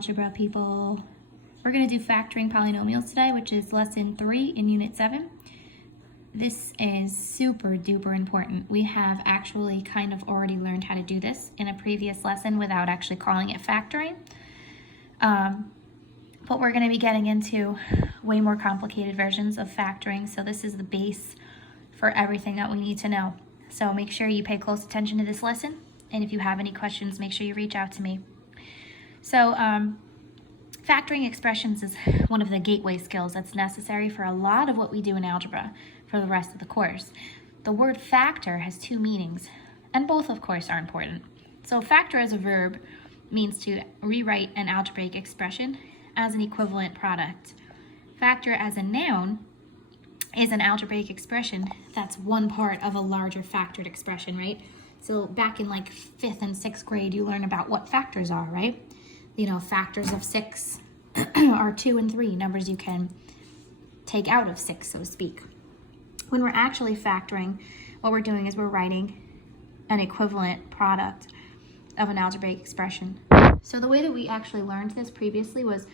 algebra, people. We're going to do factoring polynomials today, which is lesson 3 in unit 7. This is super duper important. We have actually kind of already learned how to do this in a previous lesson without actually calling it factoring. But we're going to be getting into way more complicated versions of factoring. So this is the base for everything that we need to know. So make sure you pay close attention to this lesson. And if you have any questions, make sure you reach out to me. So factoring expressions is one of the gateway skills that's necessary for a lot of what we do in algebra for the rest of the course. The word factor has two meanings, and both, of course, are important. So factor as a verb means to rewrite an algebraic expression as an equivalent product. Factor as a noun is an algebraic expression that's one part of a larger factored expression, right? So back in like 5th and 6th grade, you learn about what factors are, right? You know, factors of 6 are 2 and 3, numbers you can take out of 6, so to speak. When we're actually factoring, what we're doing is we're writing an equivalent product of an algebraic expression. So the way that we actually learned this previously was,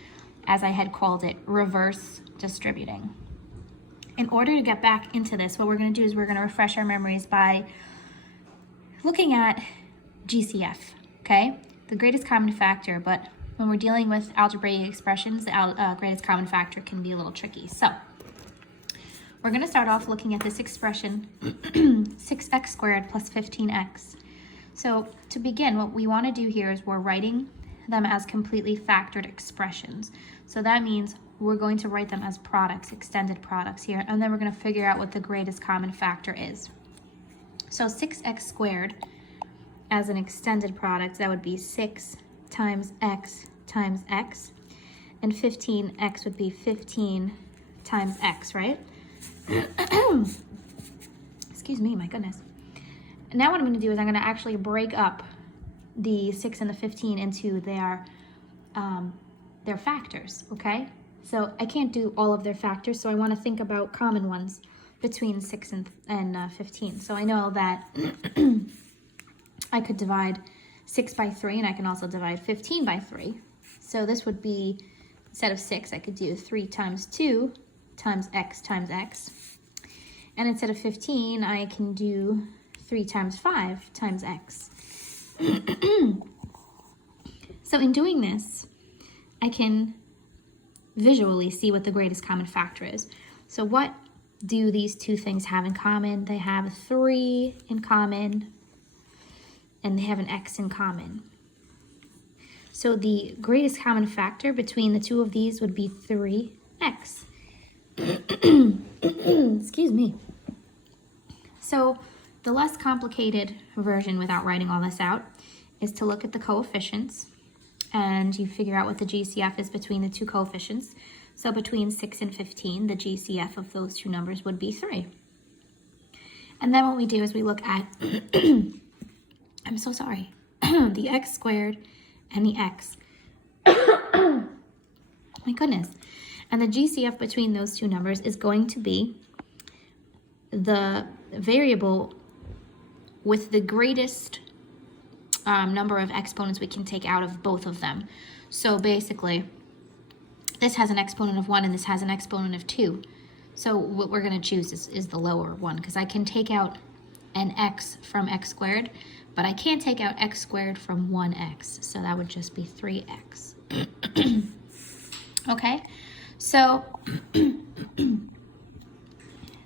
as I had called it, reverse distributing. In order to get back into this, what we're going to do is we're going to refresh our memories by looking at GCF, okay? The greatest common factor, but when we're dealing with algebraic expressions, the greatest common factor can be a little tricky. So we're going to start off looking at this expression, 6x squared plus 15x. So to begin, what we want to do here is we're writing them as completely factored expressions. So that means we're going to write them as products, extended products here, and then we're going to figure out what the greatest common factor is. So 6x squared as an extended product, that would be 6 times x, and 15x would be 15 times x, right? Excuse me, my goodness. Now what I'm going to do is I'm going to actually break up the 6 and the 15 into their factors, okay? So I can't do all of their factors, so I want to think about common ones between 6 and 15. So I know that I could divide 6 by 3, and I can also divide 15 by 3. So this would be, instead of 6, I could do 3 times 2 times x. And instead of 15, I can do 3 times 5 times x. So in doing this, I can visually see what the greatest common factor is. So what do these two things have in common? They have 3 in common, and they have an x in common. So the greatest common factor between the two of these would be 3x. Excuse me. So the less complicated version, without writing all this out, is to look at the coefficients, and you figure out what the GCF is between the two coefficients. So between 6 and 15, the GCF of those two numbers would be 3. And then what we do is we look at, I'm so sorry, the x squared and the x. My goodness. And the GCF between those two numbers is going to be the variable with the greatest number of exponents we can take out of both of them. So basically, this has an exponent of 1 and this has an exponent of 2. So what we're going to choose is the lower one, because I can take out an x from x squared, but I can't take out x squared from 1x. So that would just be 3x. Okay, so the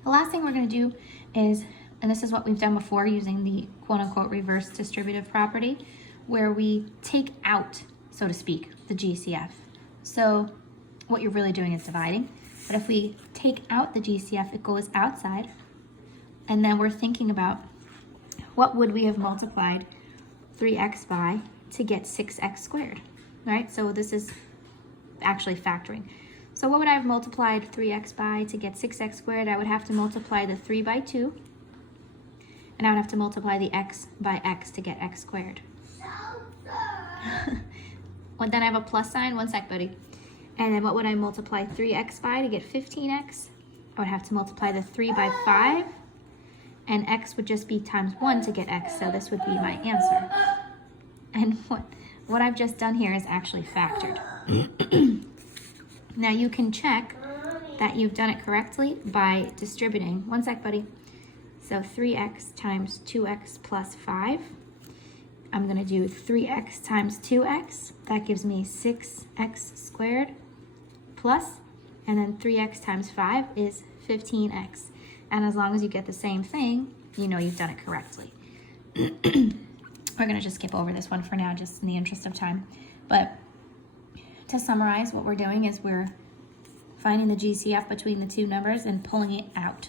last thing we're going to do is, and this is what we've done before using the quote-unquote reverse distributive property, where we take out, so to speak, the GCF. So what you're really doing is dividing. But if we take out the GCF, it goes outside. And then we're thinking about what would we have multiplied 3x by to get 6x squared, right? So this is actually factoring. So what would I have multiplied 3x by to get 6x squared? I would have to multiply the 3 by 2. And I would have to multiply the x by x to get x squared. Well, then I have a plus sign. One sec, buddy. And then what would I multiply 3x by to get 15x? I would have to multiply the 3 by 5. And x would just be times 1 to get x. So this would be my answer. And what I've just done here is actually factored. Now you can check that you've done it correctly by distributing. One sec, buddy. So 3x times 2x plus 5. I'm going to do 3x times 2x. That gives me 6x squared plus, and then 3x times 5 is 15x. And as long as you get the same thing, you know you've done it correctly. We're going to just skip over this one for now, just in the interest of time. But to summarize, what we're doing is we're finding the GCF between the two numbers and pulling it out,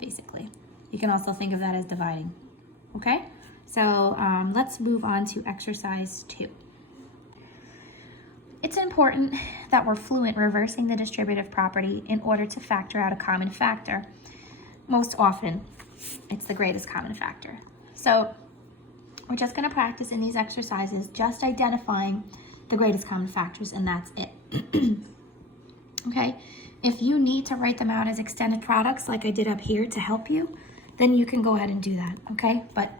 basically. You can also think of that as dividing, okay? So let's move on to exercise 2. It's important that we're fluent reversing the distributive property in order to factor out a common factor. Most often, it's the greatest common factor. So we're just going to practice in these exercises just identifying the greatest common factors, and that's it. Okay? If you need to write them out as extended products like I did up here to help you, then you can go ahead and do that, okay? But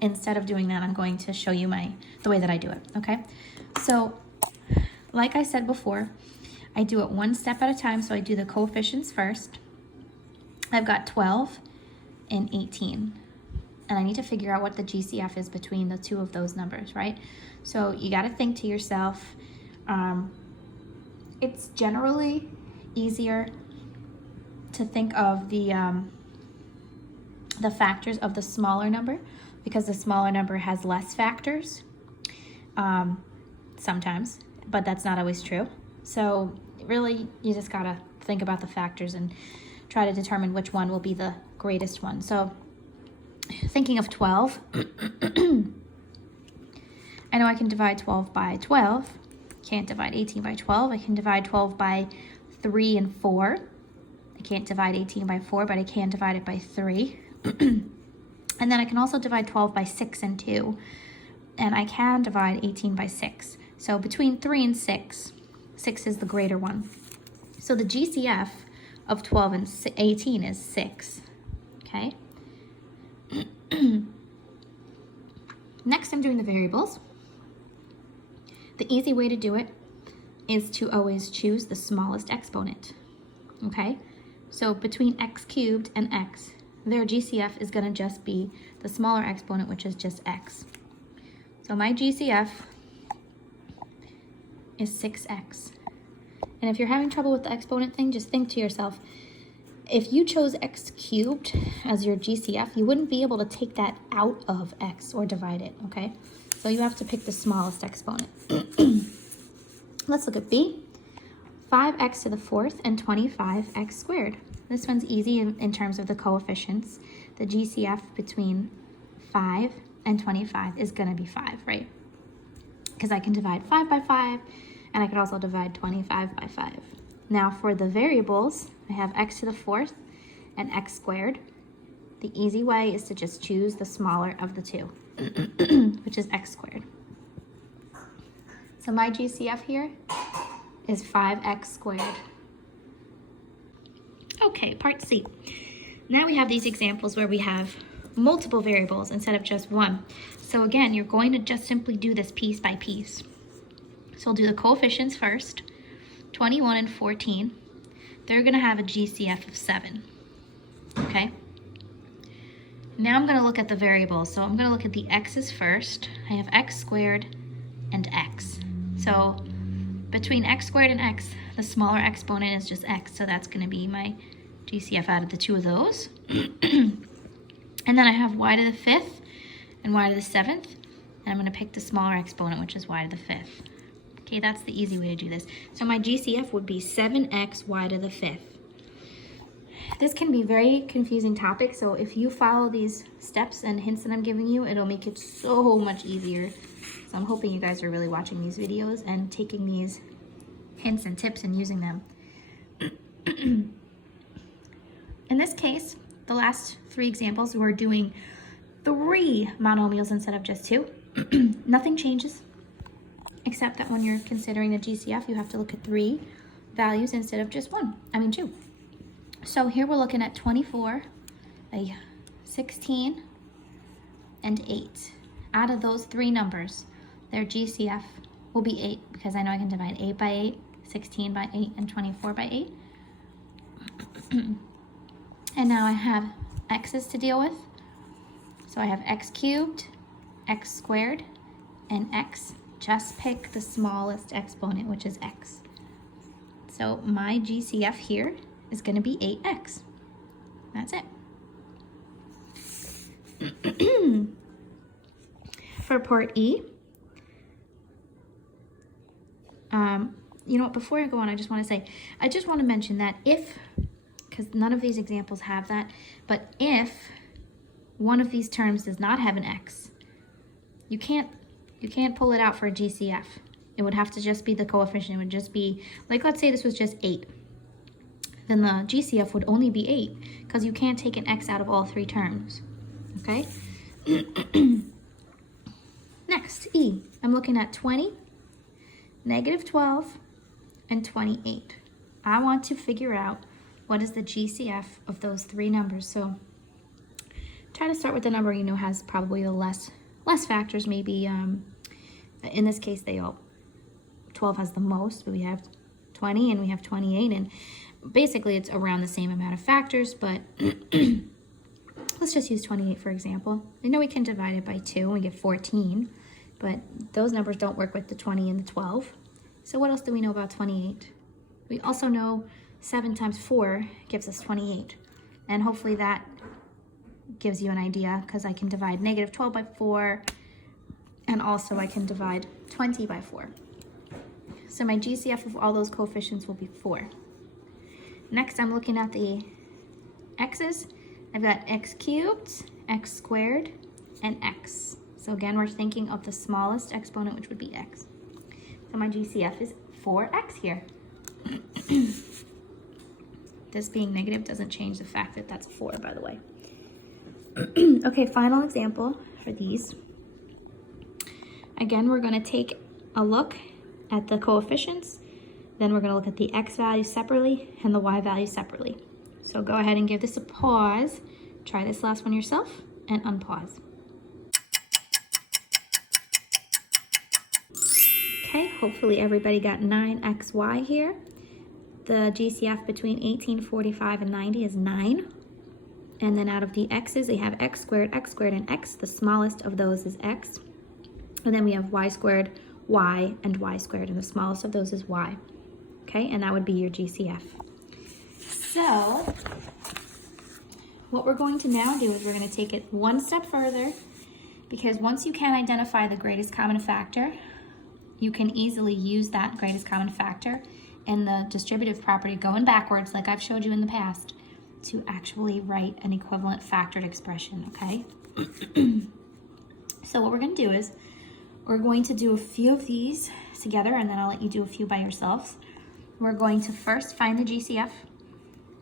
instead of doing that, I'm going to show you the way that I do it, okay? So, like I said before, I do it one step at a time, so I do the coefficients first. I've got 12 and 18, and I need to figure out what the GCF is between the two of those numbers, right? So you got to think to yourself, it's generally easier to think of the factors of the smaller number, because the smaller number has less factors sometimes, but that's not always true. So really, you just gotta think about the factors and try to determine which one will be the greatest one. So thinking of 12, I know I can divide 12 by 12. Can't divide 18 by 12. I can divide 12 by 3 and 4. I can't divide 18 by 4, but I can divide it by 3. And then I can also divide 12 by 6 and 2. And I can divide 18 by 6. So between 3 and 6, 6 is the greater one. So the GCF of 12 and 18 is 6. Okay? Next, I'm doing the variables. The easy way to do it is to always choose the smallest exponent. Okay? So between x cubed and x, their GCF is going to just be the smaller exponent, which is just x. So my GCF is 6x. And if you're having trouble with the exponent thing, just think to yourself, if you chose x cubed as your GCF, you wouldn't be able to take that out of x or divide it, okay? So you have to pick the smallest exponent. Let's look at B. 5x to the 4th and 25x squared. This one's easy in terms of the coefficients. The GCF between 5 and 25 is going to be 5, right? Because I can divide 5 by 5, and I could also divide 25 by 5. Now for the variables, I have x to the 4th and x squared. The easy way is to just choose the smaller of the two, which is x squared. So my GCF here is 5x squared. Okay, part C. Now we have these examples where we have multiple variables instead of just one. So again, you're going to just simply do this piece by piece. So we'll do the coefficients first. 21 and 14. They're going to have a GCF of 7. Okay? Now I'm going to look at the variables. So I'm going to look at the x's first. I have x squared and x. So between x squared and x, the smaller exponent is just x. So that's going to be my GCF out of the two of those. And then I have y to the 5th and y to the 7th. And I'm going to pick the smaller exponent, which is y to the 5th. Okay, that's the easy way to do this. So my GCF would be 7x y to the 5th. This can be a very confusing topic, so if you follow these steps and hints that I'm giving you, it'll make it so much easier. So I'm hoping you guys are really watching these videos and taking these hints and tips and using them. In this case, the last 3 examples, we're doing 3 monomials instead of just 2. Nothing changes, except that when you're considering the GCF, you have to look at 3 values instead of just 2. So here we're looking at 24, 16, and 8. Out of those 3 numbers, their GCF will be 8 because I know I can divide 8 by 8, 16 by 8, and 24 by 8. And now I have x's to deal with. So I have x cubed, x squared, and x. Just pick the smallest exponent, which is x. So my GCF here is going to be 8x. That's it. For part E, you know what, before I go on, I just want to mention that if, because none of these examples have that, but if one of these terms does not have an x, you can't pull it out for a GCF. It would have to just be the coefficient. It would just be, like, let's say this was just 8. Then the GCF would only be 8 because you can't take an x out of all 3 terms, okay? Next, E. I'm looking at 20, -12, and 28. I want to figure out what is the GCF of those 3 numbers. So try to start with the number you know has probably the less factors. Maybe in this case 12 has the most, but we have 20 and we have 28, and basically it's around the same amount of factors, but let's just use 28 for example. I know we can divide it by 2 and we get 14, but those numbers don't work with the 20 and the 12. So what else do we know about 28? We also know 7 times 4 gives us 28, and hopefully that gives you an idea, because I can divide -12 by 4, and also I can divide 20 by 4. So my GCF of all those coefficients will be 4. Next, I'm looking at the x's. I've got x cubed, x squared, and x. So again, we're thinking of the smallest exponent, which would be x. So my GCF is 4x here. This being negative doesn't change the fact that that's 4, by the way. Okay, final example for these. Again, we're going to take a look at the coefficients, then we're going to look at the x value separately and the y value separately. So go ahead and give this a pause, try this last one yourself, and unpause. Okay, hopefully everybody got 9xy here. The GCF between 18, 45, and 90 is 9. And then out of the x's, they have x squared, and x. The smallest of those is x. And then we have y squared, y, and y squared, and the smallest of those is y. Okay, and that would be your GCF. So, what we're going to now do is we're going to take it one step further, because once you can identify the greatest common factor, you can easily use that greatest common factor in the distributive property going backwards, like I've showed you in the past, to actually write an equivalent factored expression, okay? So what we're going to do is we're going to do a few of these together, and then I'll let you do a few by yourselves. We're going to first find the GCF,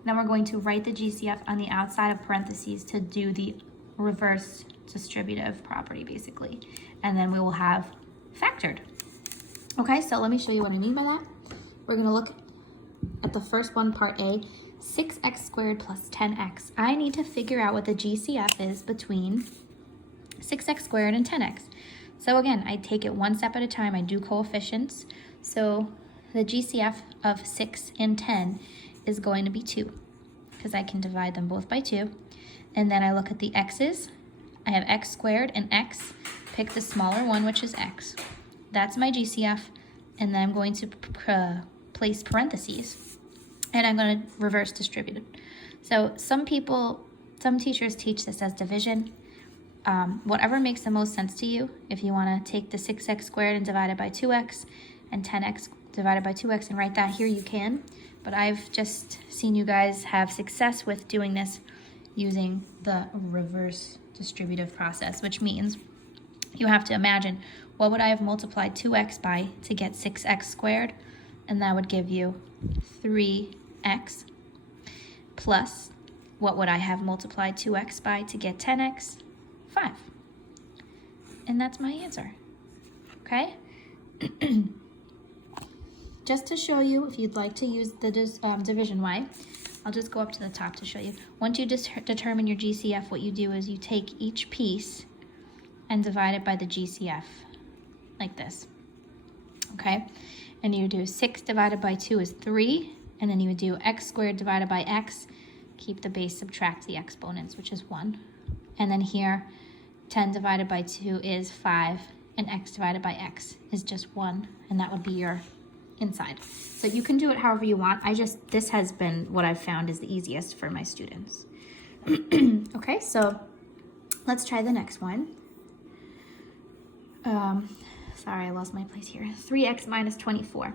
then we're going to write the GCF on the outside of parentheses to do the reverse distributive property, basically, and then we will have factored. Okay, so let me show you what I mean by that. We're going to look at the first one, part A, 6x squared plus 10x. I need to figure out what the GCF is between 6x squared and 10x. So again, I take it one step at a time. I do coefficients. So the GCF of 6 and 10 is going to be 2, because I can divide them both by 2. And then I look at the x's. I have x squared and x. Pick the smaller one, which is x. That's my GCF. And then I'm going to place parentheses, and I'm going to reverse distribute it. So some teachers teach this as division. Whatever makes the most sense to you. If you want to take the 6x squared and divide it by 2x, and 10x divided by 2x and write that here, you can. But I've just seen you guys have success with doing this using the reverse distributive process, which means you have to imagine, what would I have multiplied 2x by to get 6x squared? And that would give you 3x, plus what would I have multiplied 2x by to get 10x? 5. And that's my answer. Okay? Just to show you, if you'd like to use the division y, I'll just go up to the top to show you. Once you determine your GCF, what you do is you take each piece and divide it by the GCF, like this. okay? And you do 6 divided by 2 is 3, and then you would do x squared divided by x, keep the base, subtract the exponents, which is 1. And then here, 10 divided by 2 is 5, and x divided by x is just 1, and that would be your inside. So you can do it however you want. This has been what I've found is the easiest for my students. Okay, so let's try the next one. Sorry, I lost my place here. 3x minus 24.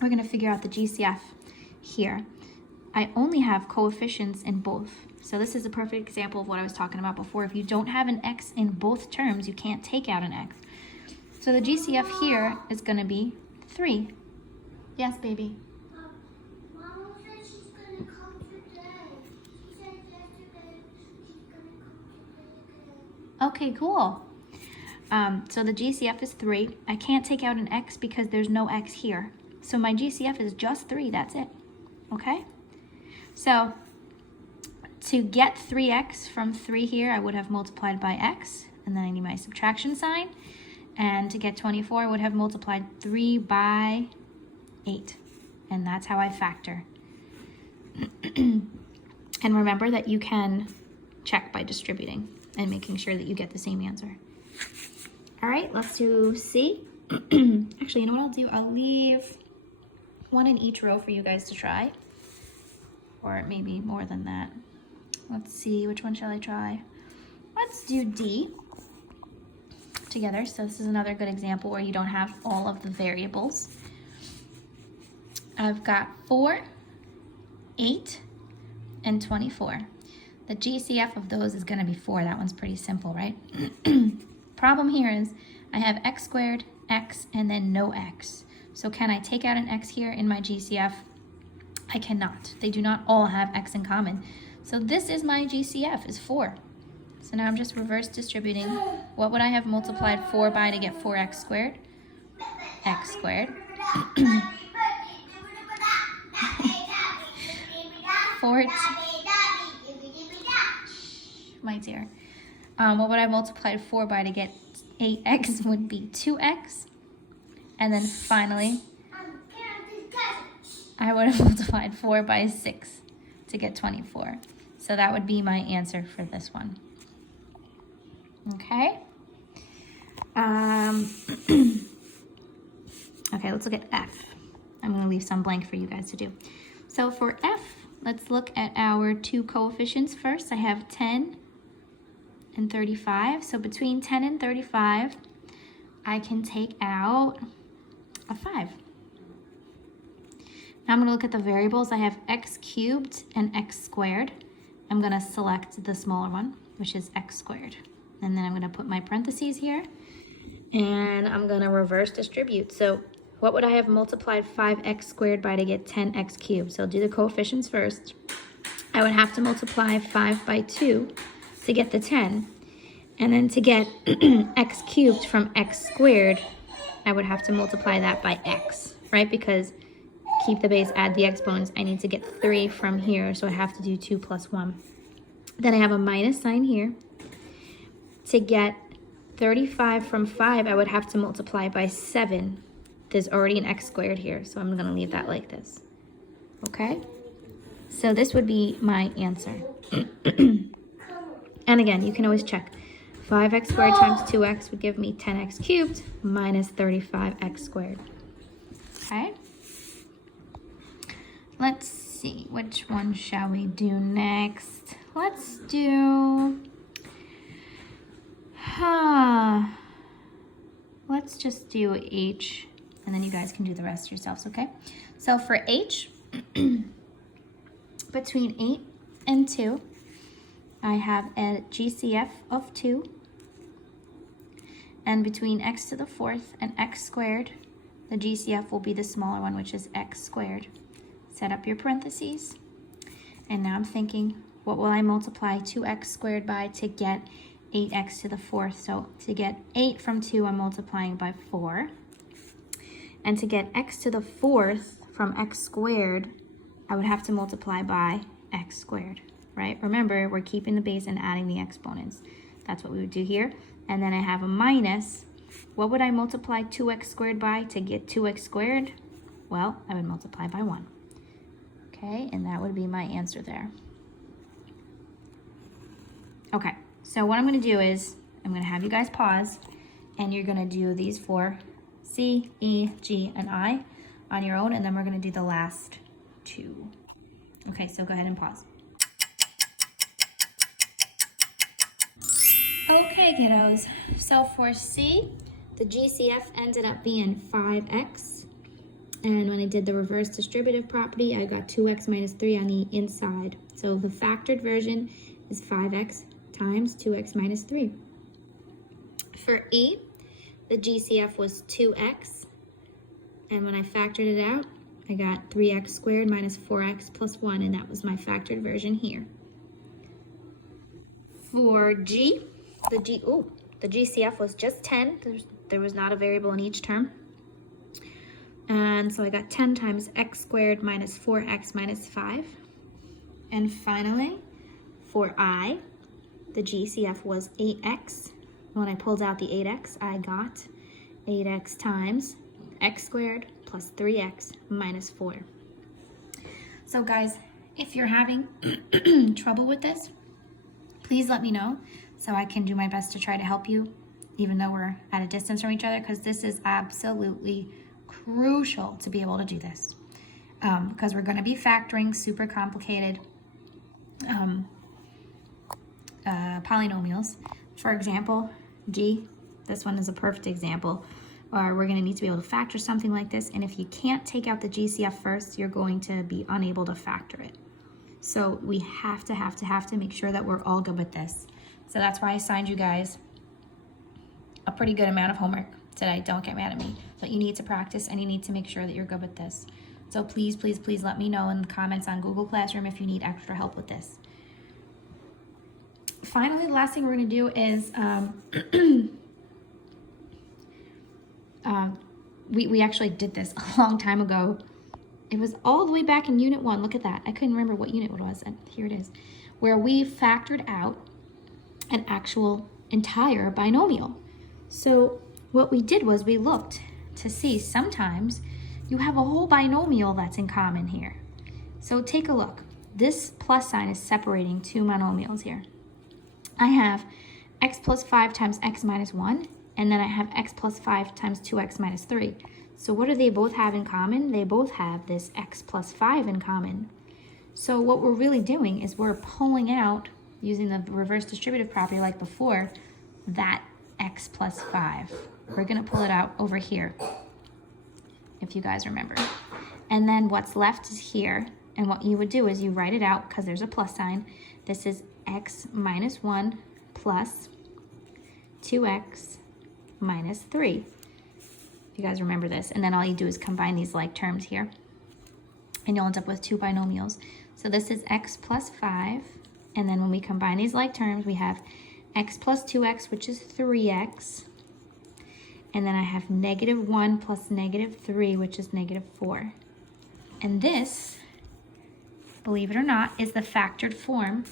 We're gonna figure out the GCF here. I only have coefficients in both. So this is a perfect example of what I was talking about before. If you don't have an x in both terms, you can't take out an x. So the GCF here is gonna be 3. Yes, baby. Mama said she's gonna come today. She said yesterday she's gonna come today again. Okay, cool. So the GCF is 3. I can't take out an x because there's no x here. So my GCF is just 3, that's it. Okay? So to get 3x from 3 here, I would have multiplied by x, and then I need my subtraction sign. And to get 24, I would have multiplied 3 by 8. And that's how I factor. And remember that you can check by distributing and making sure that you get the same answer. All right, let's do C. Actually, you know what I'll do? I'll leave one in each row for you guys to try. Or maybe more than that. Let's see, which one shall I try? Let's do D together. So this is another good example where you don't have all of the variables. I've got 4, 8, and 24. The GCF of those is gonna be 4. That one's pretty simple, right? Problem here is I have x squared, x, and then no x. So can I take out an x here in my GCF? I cannot. They do not all have x in common. So this is my GCF, is 4. So now I'm just reverse distributing. What would I have multiplied 4 by to get 4x squared? X squared. 4, my dear. What would I multiply 4 by to get 8x would be 2x. And then finally, I would have multiplied 4 by 6 to get 24. So that would be my answer for this one. Okay. Okay, let's look at F. I'm going to leave some blank for you guys to do. So for F, let's look at our 2 coefficients first. I have 10 and 35. So between 10 and 35, I can take out a 5. Now I'm going to look at the variables. I have x cubed and x squared. I'm going to select the smaller one, which is x squared. And then I'm going to put my parentheses here. And I'm going to reverse distribute. So what would I have multiplied 5x squared by to get 10x cubed? So I'll do the coefficients first. I would have to multiply 5 by 2 to get the 10. And then to get x cubed from x squared, I would have to multiply that by x, right? Because keep the base, add the exponents. I need to get 3 from here, so I have to do 2 plus 1. Then I have a minus sign here. To get 35 from 5, I would have to multiply by 7. There's already an x squared here, so I'm going to leave that like this. Okay? So this would be my answer. And again, you can always check. 5x squared times 2x would give me 10x cubed minus 35x squared. Okay? Let's see, which one shall we do next? Let's do, let's just do H, and then you guys can do the rest yourselves, okay? So for H, between 8 and 2, I have a GCF of 2. And between x to the 4th and x squared, the GCF will be the smaller one, which is x squared. Set up your parentheses. And now I'm thinking, what will I multiply 2x squared by to get 8x to the 4th? So to get 8 from 2, I'm multiplying by 4. And to get x to the 4th from x squared, I would have to multiply by x squared, right? Remember, we're keeping the base and adding the exponents. That's what we would do here. And then I have a minus What would I multiply 2x squared by to get 2x squared? Well, I would multiply by 1. Okay, and that would be my answer there. Okay, so what I'm going to do is I'm going to have you guys pause, and you're going to do these four, C, E, G, and I on your own, and then we're going to do the last two. Okay, so go ahead and pause. Okay, kiddos, so for C, the GCF ended up being 5x, and when I did the reverse distributive property, I got 2x minus 3 on the inside. So the factored version is 5x times 2x minus 3. For E, the GCF was 2x, and when I factored it out, I got 3x squared minus 4x plus 1, and that was my factored version here. For G, the GCF was just 10. There was not a variable in each term. And so I got 10 times x squared minus 4x minus 5. And finally, for I, the GCF was 8x. When I pulled out the 8x, I got 8x times x squared plus 3x minus 4. So guys, if you're having trouble with this, please let me know so I can do my best to try to help you, even though we're at a distance from each other, because this is absolutely crucial to be able to do this. Because we're going to be factoring super complicated polynomials. For example, G, this one is a perfect example. Or we're going to need to be able to factor something like this, and if you can't take out the GCF first, you're going to be unable to factor it. So we have to make sure that we're all good with this. So that's why I assigned you guys a pretty good amount of homework today. Don't get mad at me. But you need to practice, and you need to make sure that you're good with this. So please, please, please let me know in the comments on Google Classroom if you need extra help with this. Finally, the last thing we're going to do is we actually did this a long time ago. It was all the way back in Unit 1. Look at that. I couldn't remember what unit it was, and here it is, where we factored out an actual entire binomial. So what we did was we looked to see sometimes you have a whole binomial that's in common here. So take a look. This plus sign is separating two monomials here. I have x plus 5 times x minus 1, and then I have x plus 5 times 2x minus 3. So what do they both have in common? They both have this x plus 5 in common. So what we're really doing is we're pulling out, using the reverse distributive property like before, that x plus 5. We're going to pull it out over here, if you guys remember. And then what's left is here. And what you would do is you write it out because there's a plus sign. This is x minus 1 plus 2x minus 3. If you guys remember this. And then all you do is combine these like terms here, and you'll end up with two binomials. So this is x plus 5, and then when we combine these like terms, we have x plus 2x, which is 3x, and then I have negative 1 plus negative 3, which is negative 4. And this, believe it or not, is the factored form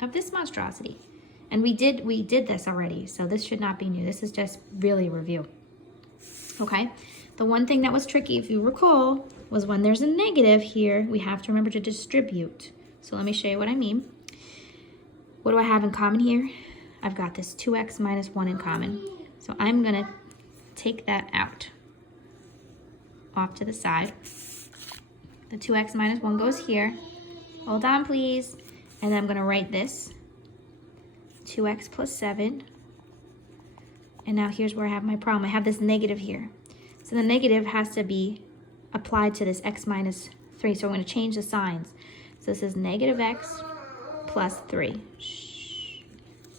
of this monstrosity. And we did this already, so this should not be new. This is just really a review. Okay, the one thing that was tricky, if you recall, was when there's a negative here, we have to remember to distribute. So let me show you what I mean. What do I have in common here? I've got this 2x minus 1 in common. So I'm going to take that out, off to the side. The 2x minus 1 goes here. Hold on, please. And then I'm going to write this, 2x plus 7. And now here's where I have my problem. I have this negative here. So the negative has to be applied to this x minus 3. So I'm going to change the signs. So this is negative x plus 3.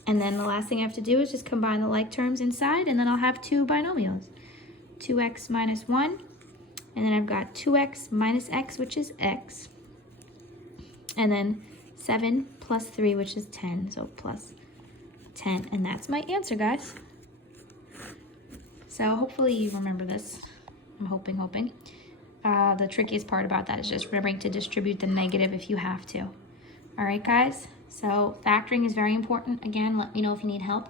And then the last thing I have to do is just combine the like terms inside, and then I'll have two binomials. 2x minus 1, and then I've got 2x minus x, which is x. And then 7 plus 3, which is 10, so plus 10. And that's my answer, guys. So hopefully you remember this. I'm hoping. The trickiest part about that is just remembering to distribute the negative if you have to. All right, guys? So factoring is very important. Again, let me know if you need help.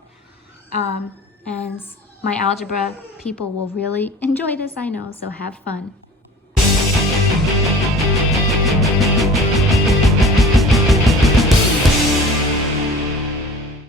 And My algebra people will really enjoy this, I know, so have fun.